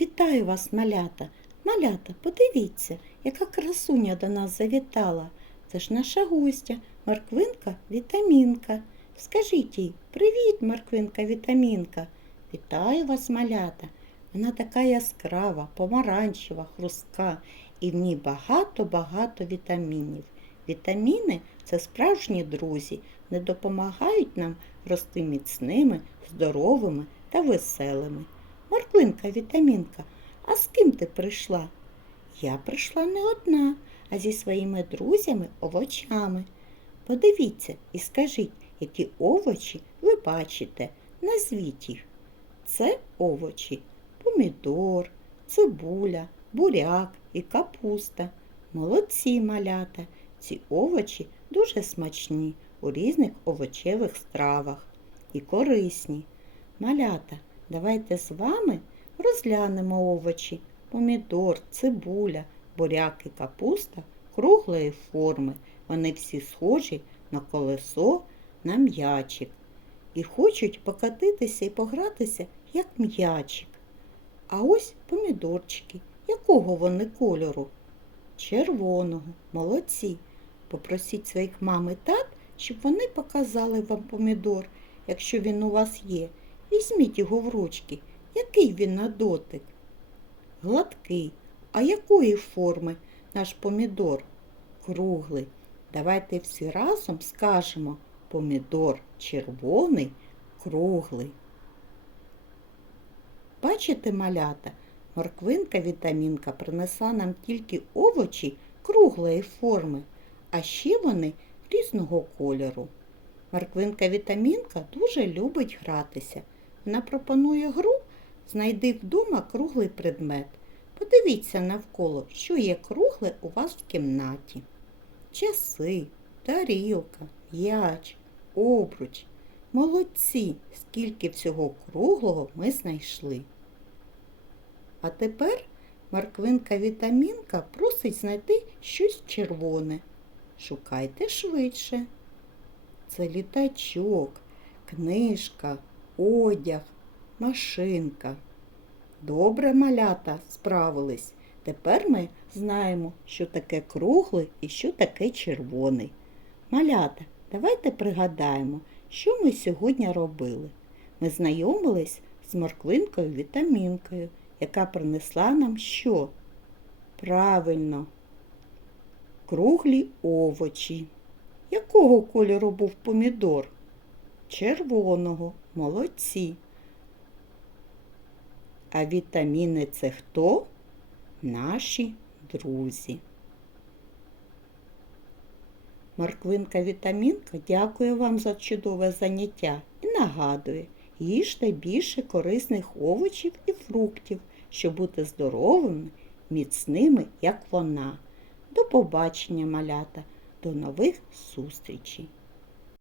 Вітаю вас, малята. Малята, подивіться, яка красуня до нас завітала. Це ж наша гостя, морквинка Вітамінка. Скажіть їй, привіт, морквинка Вітамінка. Вітаю вас, малята. Вона така яскрава, помаранчева, хрустка, і в ній багато-багато вітамінів. Вітаміни це справжні друзі, не допомагають нам рости міцними, здоровими та веселими. Морквинка, вітамінка, а з ким ти прийшла? Я прийшла не одна, а зі своїми друзями овочами. Подивіться і скажіть, які овочі ви бачите. Назвіть їх. Це овочі помідор, цибуля, буряк і капуста. Молодці малята. Ці овочі дуже смачні у різних овочевих стравах і корисні. Малята, давайте з вами розглянемо овочі. Помідор, цибуля, буряк і капуста круглої форми. Вони всі схожі на колесо, на м'ячик. І хочуть покатитися і погратися, як м'ячик. А ось помідорчики. Якого вони кольору? Червоного. Молодці. Попросіть своїх мам і тат, щоб вони показали вам помідор, якщо він у вас є. Візьміть його в ручки. Який він на дотик? Гладкий. А якої форми наш помідор? Круглий. Давайте всі разом скажемо помідор червоний, круглий. Бачите, малята, морквинка вітамінка принесла нам тільки овочі круглої форми, а ще вони різного кольору. Морквинка вітамінка дуже любить гратися. Вона пропонує гру Знайди вдома круглий предмет. Подивіться навколо, що є кругле у вас в кімнаті. Часи, тарілка, м'яч, обруч. Молодці, скільки всього круглого ми знайшли. А тепер морквинка вітамінка просить знайти щось червоне. Шукайте швидше. Це літачок, книжка, одяг, машинка. Добре, малята, справились. Тепер ми знаємо, що таке круглий і що таке червоний. Малята, давайте пригадаємо, що ми сьогодні робили. Ми знайомились з морквинкою вітамінкою, яка принесла нам що? Правильно, круглі овочі. Якого кольору був помідор? Червоного. Молодці. А вітаміни це хто? Наші друзі. Морквинка Вітамінка дякує вам за чудове заняття і нагадує, їжте більше корисних овочів і фруктів, щоб бути здоровими, міцними, як вона. До побачення, малята, до нових зустрічей!